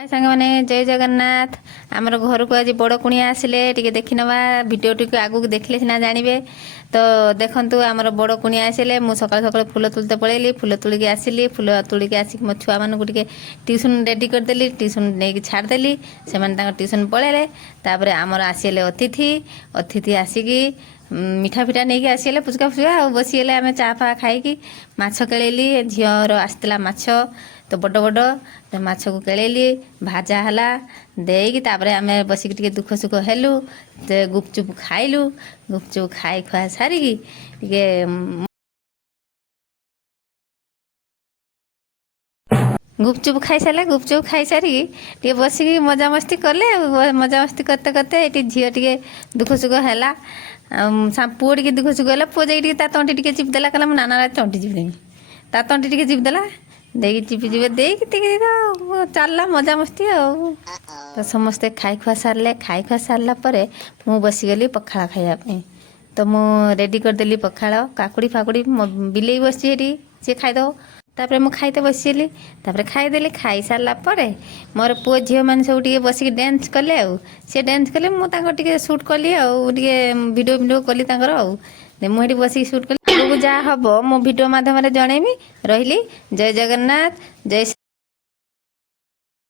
सांग मैंने जय जगन्नाथ आमर घर को आज बड़ कुणिया आसिले टिके देखि नवा वीडियो टी आगु देखले सिना जानिबे। तो देखंतु आमर बड़ कुणिया आसिले मु सकाळ सकाळ फूल तुलते पळेली फूल तुलिकी आसिली फूल तुलिकी आसिक मो छुआ मानकु टिके ट्यूशन रेडी कर देली ट्यूशन नेकी छाड़ देली से माने तांकर ट्यूशन पळेले। तापरे आमर आसिले अतिथि अतिथि आसिकी मिठा फिठा नहीं आसिले पुचका फुचका आ बसीले आम चा फा खाई माछ केलेली झीर आसला माछ तो बड़ बड़ माछ को केलेली भाजा हला देकी तापरे आम बसिक टिके दुख सुख हेलु गुपचुप खाइलु गुपचुप खाई खुआ सारिकी टिके गुपचुप खाई सारे गुपचुप खाई सारिकी टे बसिकी मजा मस्ती कले मजा मस्ती करते करते ये झील टे दुख सुख है पुओ टे दुख सुख है पुओ जाइए ता तंटी टे चिपिदेला कहला मो नाना तंटी चिपिदेमी ता तंटी टे चिपिदेला देकी चिपी चिपे देकी चलला मजा मस्ती तो समस्ते खाई खुआ सारे खाई खुआ सारा पर मु बसीगली पखाड़ खाइबा तो मु रेडी करदेली पखाड़ काकुड़ी फाकुड़ी बिले बसी सी खाईदे तापर मु खाईते बसीली तापर खाईदेली खाई सारा पर मोर पुओ झील मैंने सब टे बसिक डांस कले सी डांस कले मुझे सुट कली वीडियो वीडियो कली मुझे बसिक सुट कली जहाँ हम मो वीडियो माध्यम जनइबी रही जय जगन्नाथ जय।